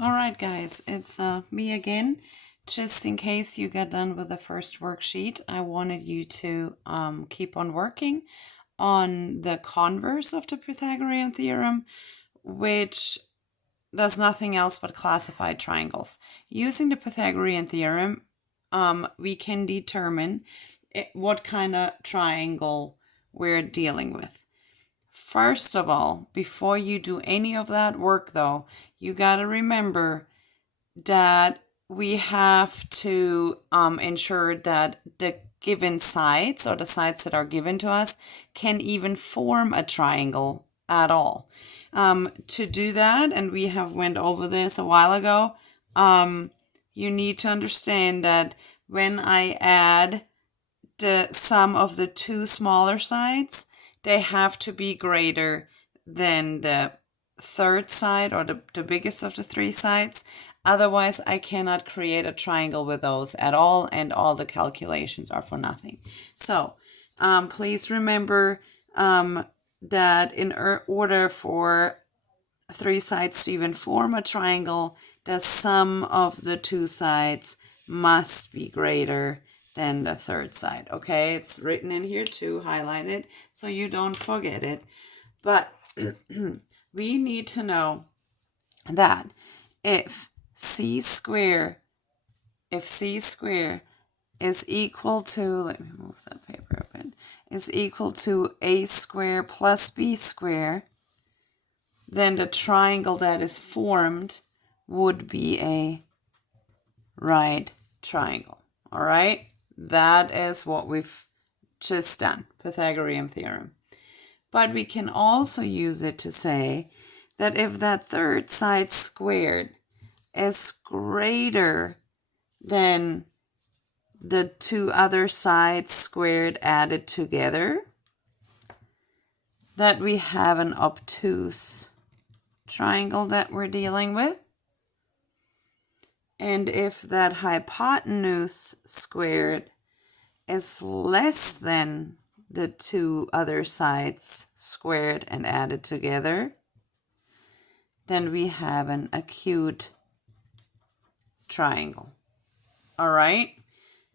All right, guys, it's me again. Just in case you got done with the first worksheet, I wanted you to keep on working on the converse of the Pythagorean theorem, which does nothing else but classify triangles. Using the Pythagorean theorem, we can determine what kind of triangle we're dealing with. First of all, before you do any of that work, though, you got to remember that we have to ensure that the given sides or the sides that are given to us can even form a triangle at all. To do that, and we have went over this a while ago, you need to understand that when I add the sum of the two smaller sides, they have to be greater than the third side or the biggest of the three sides. Otherwise, I cannot create a triangle with those at all, and all the calculations are for nothing. So please remember that in order for three sides to even form a triangle, the sum of the two sides must be greater than the third side. Okay, it's written in here too, highlighted, so you don't forget it. But we need to know that if c squared is equal to, let me move that paper open, is equal to a squared plus b squared, then the triangle that is formed would be a right triangle. All right, that is what we've just done, Pythagorean theorem. But we can also use it to say that if that third side squared is greater than the two other sides squared added together, that we have an obtuse triangle that we're dealing with. And if that hypotenuse squared is less than the two other sides squared and added together, then we have an acute triangle. All right?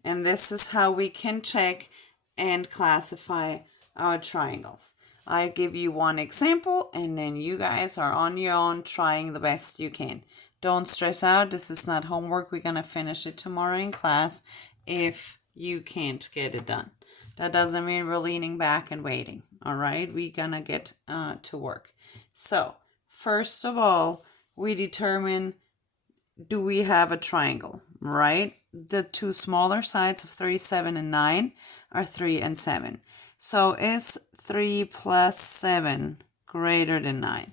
And this is how we can check and classify our triangles. I give you one example, and then you guys are on your own trying the best you can. Don't stress out. This is not homework. We're going to finish it tomorrow in class if you can't get it done. That doesn't mean we're leaning back and waiting. All right? We're going to get to work. So, first of all, we determine, do we have a triangle, right? The two smaller sides of 3, 7, and 9 are 3 and 7. So is 3 plus 7 greater than 9?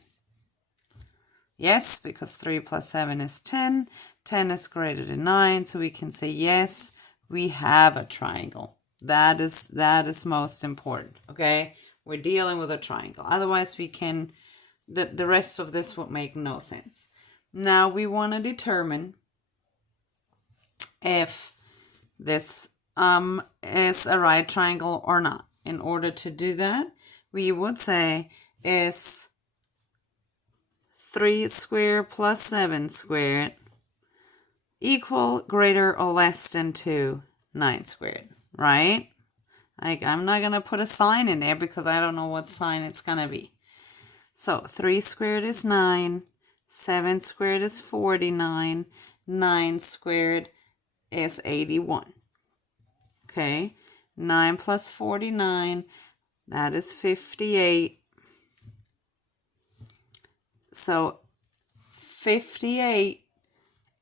Yes, because 3 plus 7 is 10. 10 is greater than 9, so we can say yes, we have a triangle. That is most important, okay? We're dealing with a triangle. Otherwise, we can, the rest of this would make no sense. Now we want to determine if this is a right triangle or not. In order to do that, we would say, is 3 squared plus 7 squared equal, greater, or less than 2 9 squared, right? I'm not going to put a sign in there because I don't know what sign it's going to be. So 3 squared is 9, 7 squared is 49, 9 squared is 81. Okay, 9 plus 49, that is 58. So 58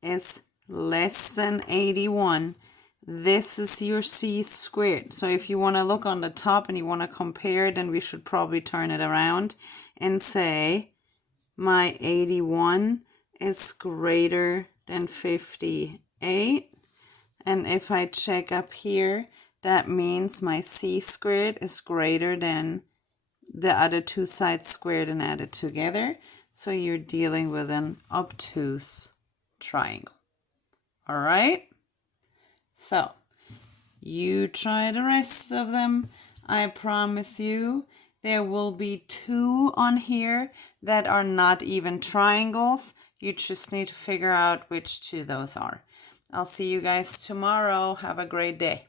is less than 81. This is your c squared. So if you want to look on the top and you want to compare, then we should probably turn it around and say my 81 is greater than 58. And if I check up here, that means my c squared is greater than the other two sides squared and added together. So you're dealing with an obtuse triangle. All right? So you try the rest of them. I promise you there will be 2 on here that are not even triangles. You just need to figure out which two those are. I'll see you guys tomorrow. Have a great day.